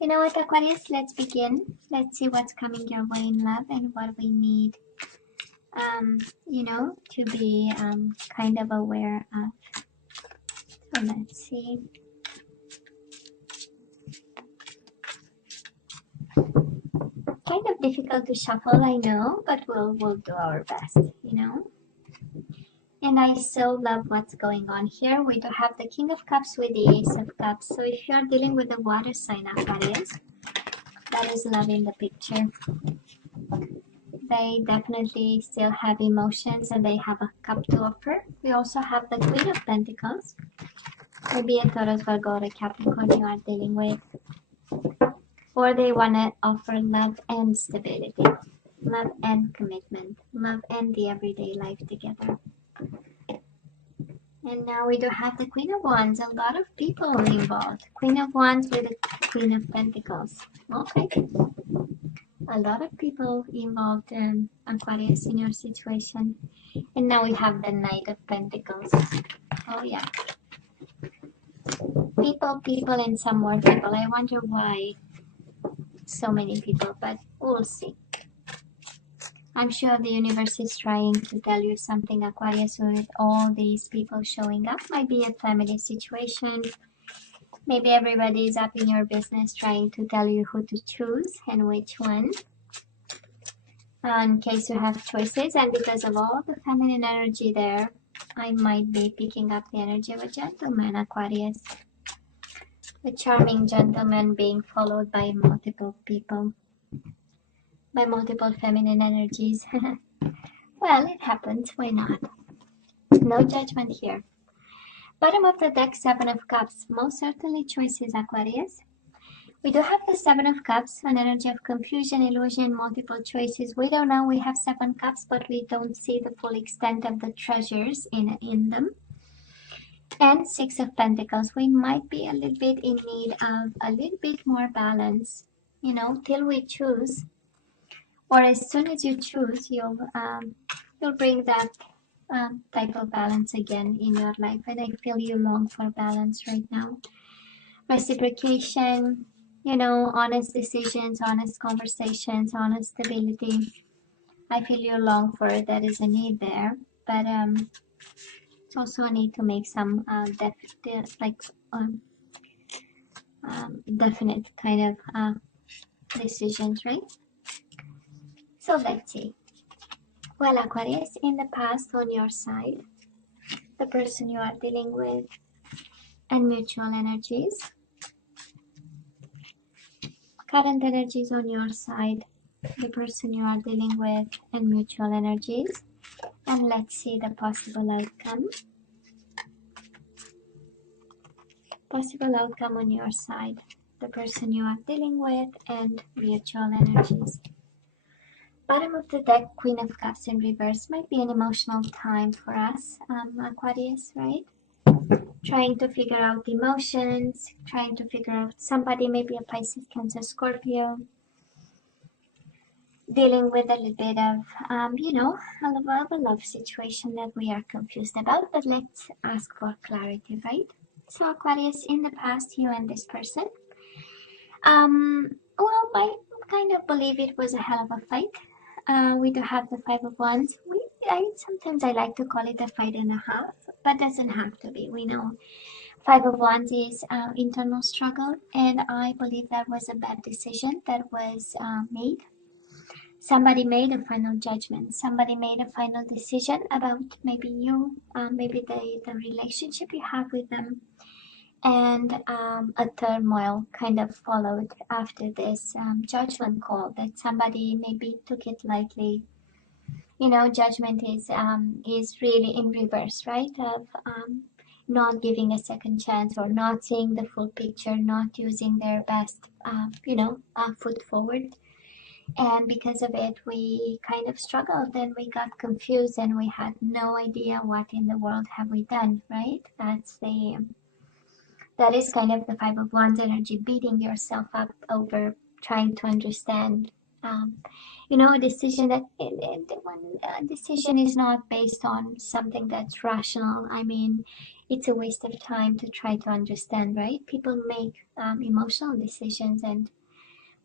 You know what, Aquarius, let's begin. Let's see what's coming your way in love and what we need, to be kind of aware of. So let's see. Kind of difficult to shuffle, I know, but we'll do our best, And I so love what's going on here. We do have the King of Cups with the Ace of Cups. So if you're dealing with the water sign, Aquarius, that is love in the picture. They definitely still have emotions and they have a cup to offer. We also have the Queen of Pentacles. Maybe a Taurus, Virgo, or a Capricorn you are dealing with. Or they want to offer love and stability. Love and commitment. Love and the everyday life together. And now we do have the Queen of Wands. A lot of people involved. Queen of Wands with the Queen of Pentacles. Okay. A lot of people involved, Aquarius, in your situation. And now we have the Knight of Pentacles. Oh, yeah. People, and some more people. I wonder why so many people, but we'll see. I'm sure the universe is trying to tell you something, Aquarius, with all these people showing up. Might be a family situation. Maybe everybody is up in your business trying to tell you who to choose and which one. In case you have choices, and because of all the feminine energy there, I might be picking up the energy of a gentleman, Aquarius. A charming gentleman being followed by multiple people. By multiple feminine energies. Well, it happens. Why not? No judgment here. Bottom of the deck, Seven of Cups. Most certainly choices, Aquarius. We do have the Seven of Cups, an energy of confusion, illusion, multiple choices. We don't know. We have Seven Cups, but we don't see the full extent of the treasures in them. And Six of Pentacles. We might be a little bit in need of a little bit more balance, till we choose. Or as soon as you choose, you'll bring that type of balance again in your life. And I feel you long for balance right now. Reciprocation, honest decisions, honest conversations, honest stability. I feel you long for it. There is a need there. But it's also a need to make some definite kind of decisions, right? So let's see. Well, Aquarius, in the past on your side, the person you are dealing with, and mutual energies. Current energies on your side, the person you are dealing with, and mutual energies. And let's see the possible outcome. Possible outcome on your side, the person you are dealing with, and mutual energies. Bottom of the deck, Queen of Cups in reverse. Might be an emotional time for us, Aquarius, right? Trying to figure out emotions, trying to figure out somebody, maybe a Pisces, Cancer, Scorpio, dealing with a little bit of, a love situation that we are confused about, but let's ask for clarity, right? So Aquarius, in the past, you and this person, well, I kind of believe it was a hell of a fight. We do have the Five of Wands. Sometimes I like to call it a fight and a half, but doesn't have to be. We know Five of Wands is internal struggle, and I believe that was a bad decision that was made. Somebody made a final judgment. Somebody made a final decision about maybe you, maybe the relationship you have with them. And a turmoil kind of followed after this judgment call that somebody maybe took it lightly. Judgment is really in reverse, right? Of not giving a second chance or not seeing the full picture, not using their best, foot forward. And because of it, we kind of struggled and we got confused and we had no idea what in the world have we done, right? That is kind of the Five of Wands energy, beating yourself up over trying to understand, a decision that decision is not based on something that's rational. I mean, it's a waste of time to try to understand, right? People make emotional decisions, and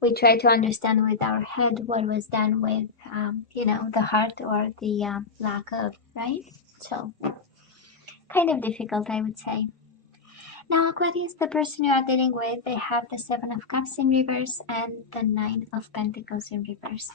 we try to understand with our head what was done with, you know, the heart or the lack of, right? So kind of difficult, I would say. Now, Aquarius, the person you are dealing with, they have the Seven of Cups in reverse and the Nine of Pentacles in reverse.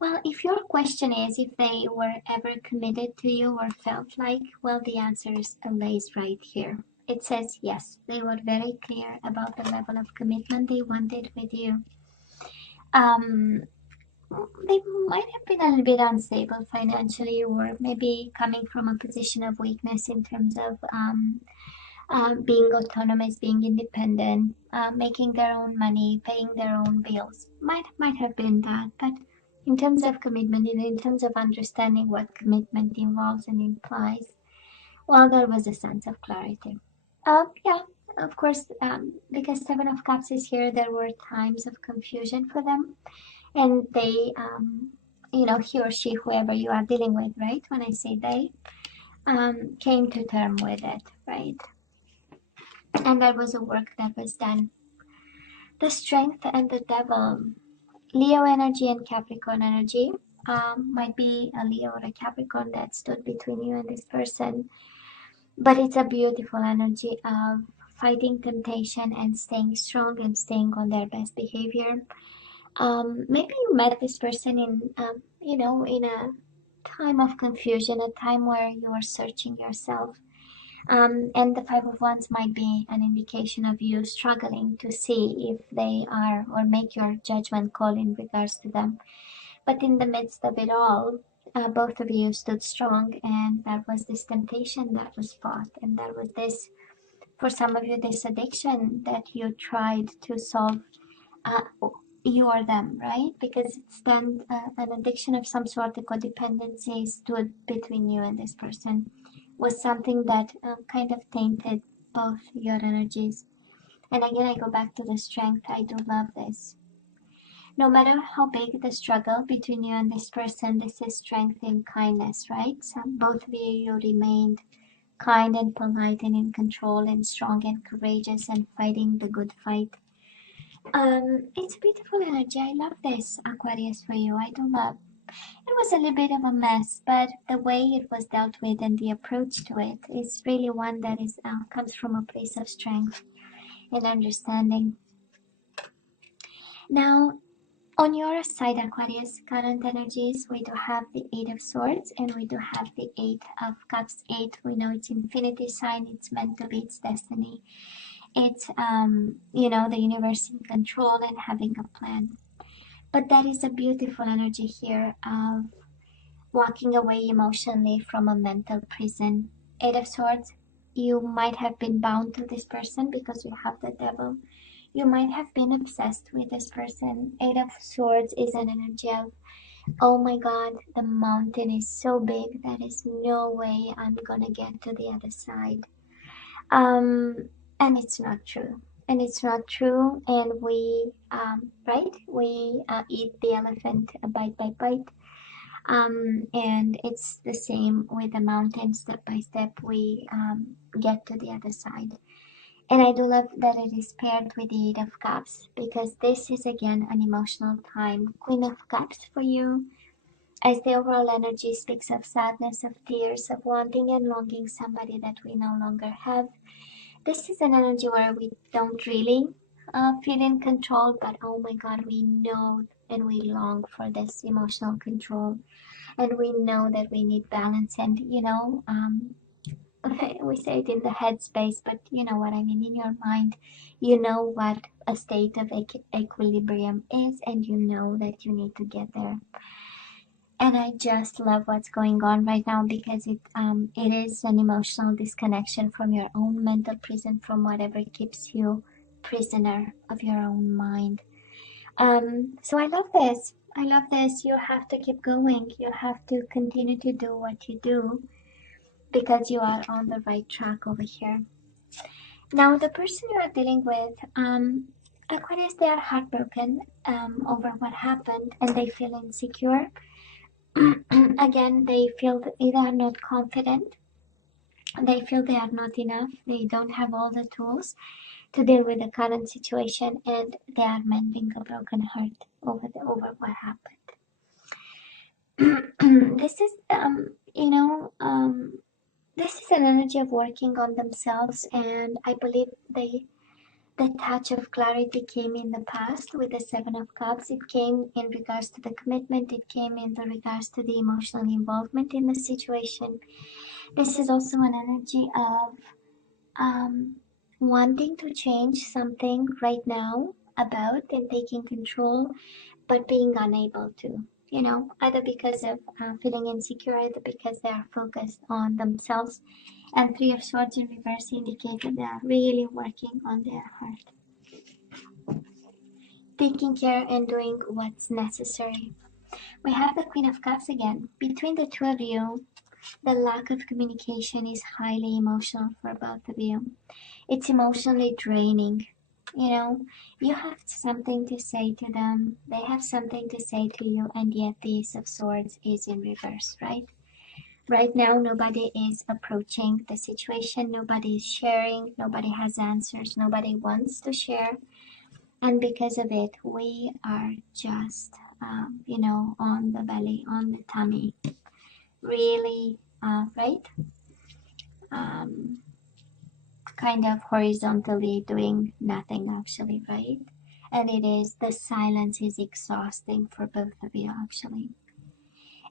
Well, if your question is if they were ever committed to you or felt like, well, the answer lays right here. It says yes, they were very clear about the level of commitment they wanted with you. They might have been a little bit unstable financially, or maybe coming from a position of weakness in terms of being autonomous, being independent, making their own money, paying their own bills. Might have been that, but in terms of commitment, in terms of understanding what commitment involves and implies, well, there was a sense of clarity. Yeah, of course, because Seven of Cups is here, there were times of confusion for them, and they, you know, he or she, whoever you are dealing with, right? When I say they, came to term with it, right? And there was a work that was done. The Strength and the Devil, Leo energy and Capricorn energy. Might be a Leo or a Capricorn that stood between you and this person, but it's a beautiful energy of fighting temptation and staying strong and staying on their best behavior. Maybe you met this person in, you know, in a time of confusion, a time where you are searching yourself. And the Five of Wands might be an indication of you struggling to see if they are, or make your judgment call in regards to them. But in the midst of it all, both of you stood strong, and there was this temptation that was fought, and there was this, for some of you, this addiction that you tried to solve, uh, you or them, right? Because it's then an addiction of some sort, a codependency stood between you and this person, was something that kind of tainted both your energies. And again, I go back to the Strength. I do love this. No matter how big the struggle between you and this person, this is strength in kindness, right? So both of you remained kind and polite and in control and strong and courageous and fighting the good fight. It's a beautiful energy. I love this, Aquarius, for you. I do love. It was a little bit of a mess, but the way it was dealt with and the approach to it is really one that is comes from a place of strength and understanding. Now, on your side, Aquarius, current energies, we do have the Eight of Swords and we do have the Eight of Cups. Eight, we know it's infinity sign, it's meant to be, it's destiny. It's, you know, the universe in control and having a plan. But that is a beautiful energy here of walking away emotionally from a mental prison. Eight of Swords, you might have been bound to this person because we have the Devil. You might have been obsessed with this person. Eight of Swords is an energy of, oh my God, the mountain is so big, there is no way I'm gonna get to the other side. And it's not true. And it's not true. And we, right? We eat the elephant bite by bite. And it's the same with the mountain. Step by step, we get to the other side. And I do love that it is paired with the Eight of Cups, because this is again an emotional time. Queen of Cups for you, as the overall energy speaks of sadness, of tears, of wanting and longing somebody that we no longer have. This is an energy where we don't really feel in control, but oh my God, we know and we long for this emotional control. And we know that we need balance, and you know, we say it in the headspace, but you know what I mean, in your mind, you know what a state of equilibrium is, and you know that you need to get there. And I just love what's going on right now, because it is an emotional disconnection from your own mental prison, from whatever keeps you prisoner of your own mind. So I love this. I love this. You have to keep going. You have to continue to do what you do, because you are on the right track over here. Now, the person you are dealing with, Aquarius, they are heartbroken over what happened, and they feel insecure. Again, they feel either not confident They feel they are not enough. They don't have all the tools to deal with the current situation, and they are mending a broken heart over what happened. This is this is an energy of working on themselves, and I believe the touch of clarity came in the past with the Seven of Cups. It came in regards to the commitment. It came in the regards to the emotional involvement in the situation. This is also an energy of wanting to change something right now about and taking control, but being unable to. Either because of feeling insecure, either because they are focused on themselves. And Three of Swords in reverse indicated they are really working on their heart, taking care and doing what's necessary. We have the Queen of Cups again. Between the two of you, the lack of communication is highly emotional for both of you. It's emotionally draining. You have something to say to them, they have something to say to you, and yet the Ace of Swords is in reverse, right? Right now, nobody is approaching the situation, nobody is sharing, nobody has answers, nobody wants to share. And because of it, we are just, on the belly, on the tummy, really, right? Kind of horizontally doing nothing, actually, right? And the silence is exhausting for both of you, actually.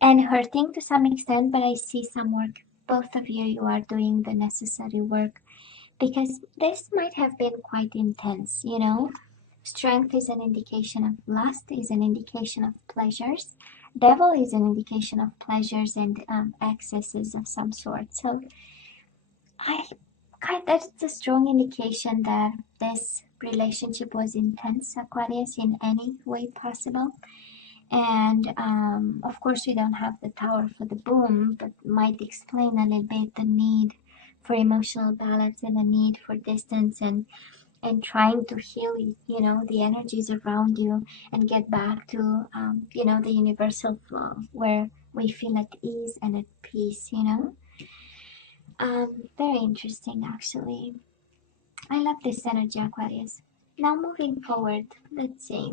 And hurting to some extent, but I see some work. Both of you are doing the necessary work, because this might have been quite intense. Strength is an indication of lust, is an indication of pleasures. Devil is an indication of pleasures and excesses of some sort. So that's a strong indication that this relationship was intense, Aquarius, in any way possible. And of course, we don't have the Tower for the boom, but might explain a little bit the need for emotional balance and the need for distance, and trying to heal, the energies around you, and get back to, the universal flow where we feel at ease and at peace. Very interesting, actually. I love this energy, Aquarius. Now, moving forward, let's see.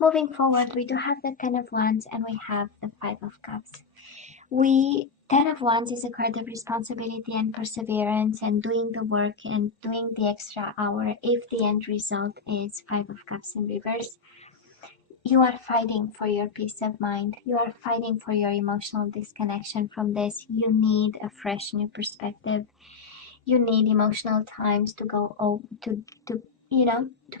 Moving forward, we do have the Ten of Wands and we have the Five of Cups. Ten of Wands is a card of responsibility and perseverance and doing the work and doing the extra hour if the end result is Five of Cups in reverse. You are fighting for your peace of mind. You are fighting for your emotional disconnection from this. You need a fresh new perspective. You need emotional times to go to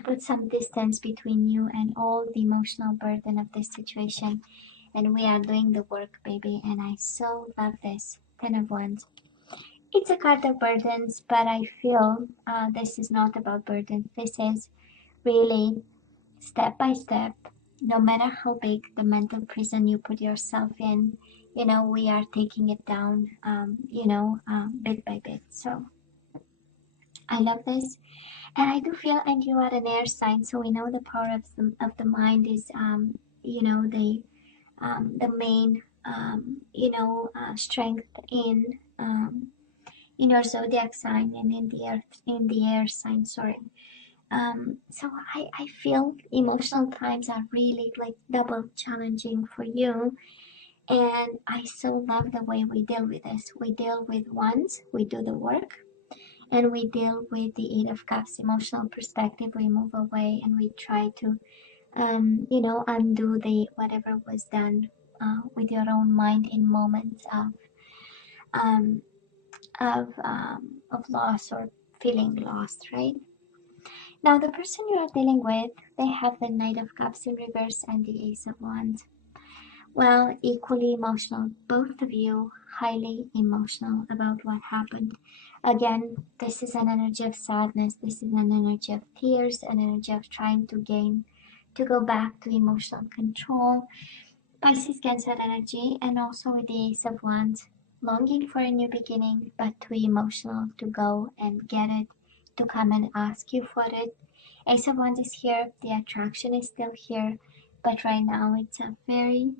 put some distance between you and all the emotional burden of this situation. And we are doing the work, baby, and I so love this. Ten of Wands. It's a card of burdens, but I feel this is not about burdens. This is really step by step. No matter how big the mental prison you put yourself in, we are taking it down, bit by bit. So I love this. And I do feel, and you are an air sign, so we know the power of the mind is, the main, strength in your zodiac sign and in the air sign. Sorry. So I feel emotional times are really like double challenging for you. And I so love the way we deal with this. We deal with wands, we do the work, and we deal with the Eight of Cups emotional perspective. We move away and we try to, undo the whatever was done with your own mind in moments um, of loss or feeling lost, right? Now, the person you are dealing with, they have the Knight of Cups in reverse and the Ace of Wands. Well, equally emotional, both of you highly emotional about what happened. Again, this is an energy of sadness, this is an energy of tears, an energy of trying to go back to emotional control. Pisces, Cancer energy, and also with the Ace of Wands, longing for a new beginning, but too emotional to go and get it, to come and ask you for it. Ace of Wands is here, the attraction is still here, but right now it's a very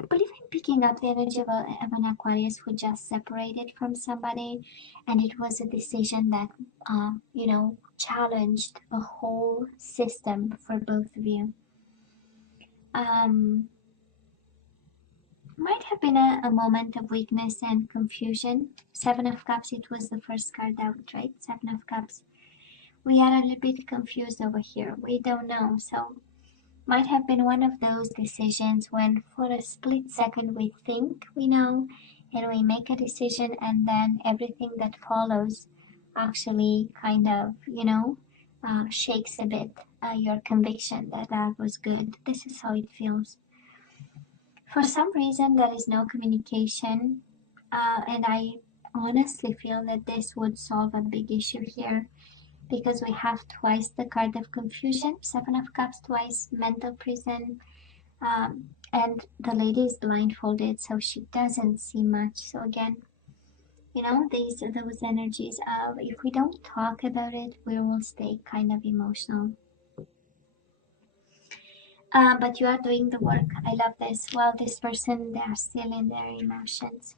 I believe I'm picking up the energy of an Aquarius who just separated from somebody, and it was a decision that, you know, challenged a whole system for both of you. Might have been a moment of weakness and confusion. Seven of Cups, it was the first card out, right? Seven of Cups. We are a little bit confused over here. We don't know. So might have been one of those decisions when for a split second we think we know and we make a decision, and then everything that follows actually kind of, you know, shakes a bit your conviction that that was good. This is how it feels. For some reason, there is no communication, and I honestly feel that this would solve a big issue here because we have twice the card of confusion, Seven of Cups, twice mental prison, and the lady is blindfolded, so she doesn't see much. So again, you know, these are those energies of if we don't talk about it, we will stay kind of emotional. But you are doing the work. I love this. Well, this person, they are still in their emotions.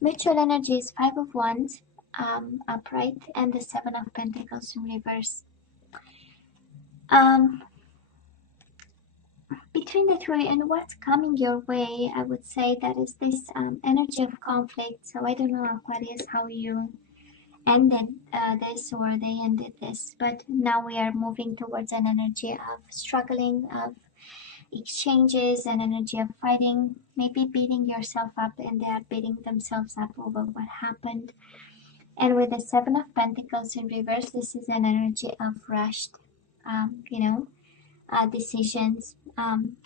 Mutual energy is Five of Wands, upright, and the Seven of Pentacles in reverse. Between the three and what's coming your way, I would say that is this energy of conflict. So I don't know, Aquarius, how you ended this or they ended this, but now we are moving towards an energy of struggling, of exchanges, an energy of fighting, maybe beating yourself up, and they are beating themselves up over what happened. And with the Seven of Pentacles in reverse, this is an energy of rushed, you know, decisions.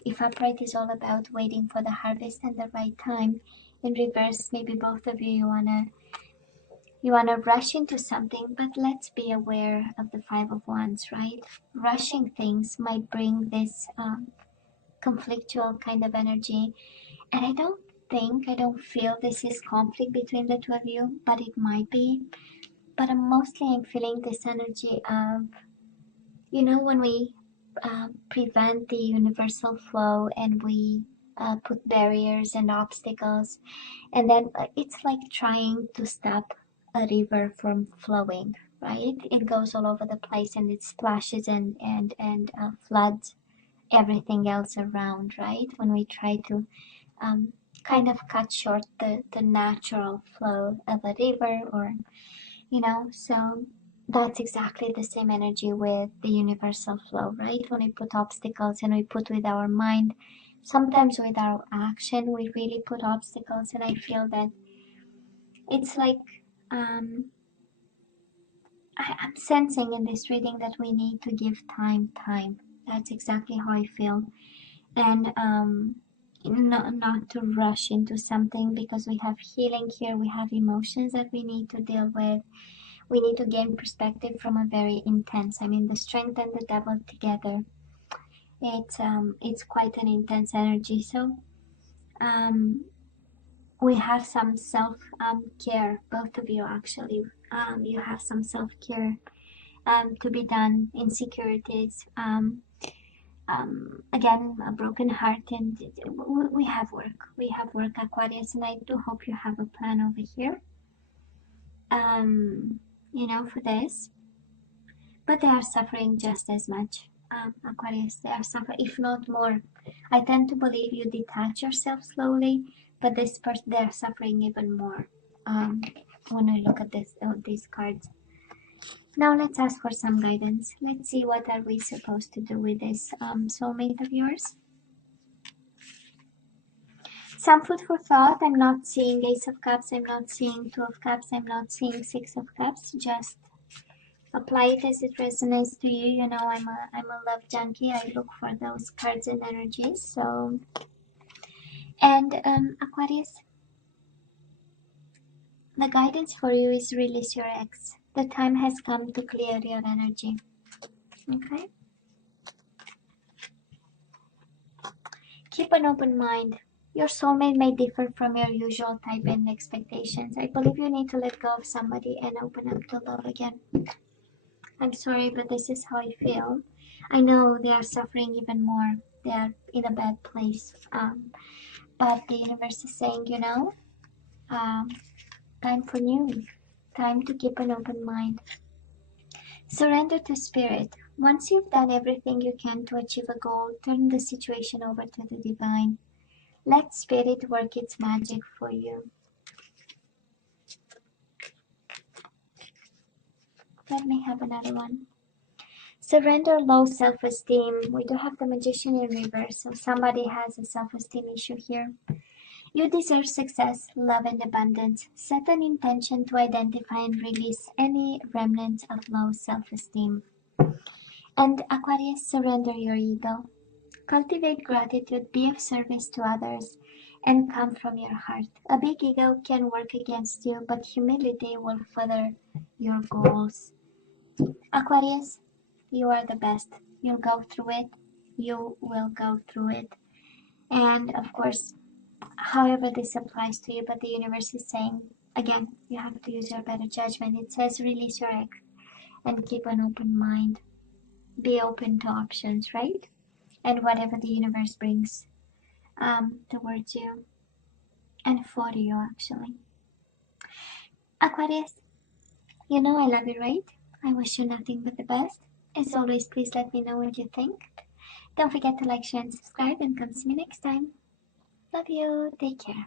If upright is all about waiting for the harvest and the right time, in reverse, maybe both of you wanna rush into something, but let's be aware of the Five of Wands, right? Rushing things might bring this conflictual kind of energy, and I don't feel this is conflict between the two of you, but it might be. But I'm feeling this energy of, you know, when we prevent the universal flow and we put barriers and obstacles, and then it's like trying to stop a river from flowing, right? It goes all over the place and it splashes and floods everything else around, right? When we try to kind of cut short the natural flow of a river, or you know, so that's exactly the same energy with the universal flow, right? When we put obstacles and we put with our mind, sometimes with our action we really put obstacles, and I feel that it's like I'm sensing in this reading that we need to give time. That's exactly how I feel. And not to rush into something, because we have healing here, we have emotions that we need to deal with. We need to gain perspective from a very intense, I mean, the strength and the devil together, it's quite an intense energy. So we have some self care, both of you actually. You have some self care to be done. Insecurities, again, a broken heart, and we have work. We have work, Aquarius, and I do hope you have a plan over here. You know, for this, but they are suffering just as much. Aquarius, they are suffering, if not more. I tend to believe you detach yourself slowly, but this person, they are suffering even more. When I look at these cards. Now let's ask for some guidance. Let's see what are we supposed to do with this soulmate of yours. Some food for thought. I'm not seeing Ace of Cups. I'm not seeing Two of Cups. I'm not seeing Six of Cups. Just apply it as it resonates to you. You know, I'm a love junkie. I look for those cards and energies. So, and Aquarius, the guidance for you is release your ex. The time has come to clear your energy. Okay. Keep an open mind. Your soulmate may differ from your usual type and expectations. I believe you need to let go of somebody and open up to love again. I'm sorry, but this is how I feel. I know they are suffering even more. They are in a bad place. But the universe is saying, you know, um, time for new, time to keep an open mind. Surrender to spirit. Once you've done everything you can to achieve a goal, turn the situation over to the divine. Let spirit work its magic for you. Let me have another one. Surrender low self-esteem. We do have the Magician in reverse, so somebody has a self-esteem issue here. You deserve success, love, and abundance. Set an intention to identify and release any remnants of low self-esteem. And Aquarius, surrender your ego. Cultivate gratitude, be of service to others, and come from your heart. A big ego can work against you, but humility will further your goals. Aquarius, you are the best. You'll go through it. You will go through it. And of course, however this applies to you, but the universe is saying, again, you have to use your better judgment. It says release your ex and keep an open mind. Be open to options, right? And whatever the universe brings towards you and for you, actually. Aquarius, you know I love you, right? I wish you nothing but the best. As always, please let me know what you think. Don't forget to like, share, and subscribe, and come see me next time. Love you. Take care.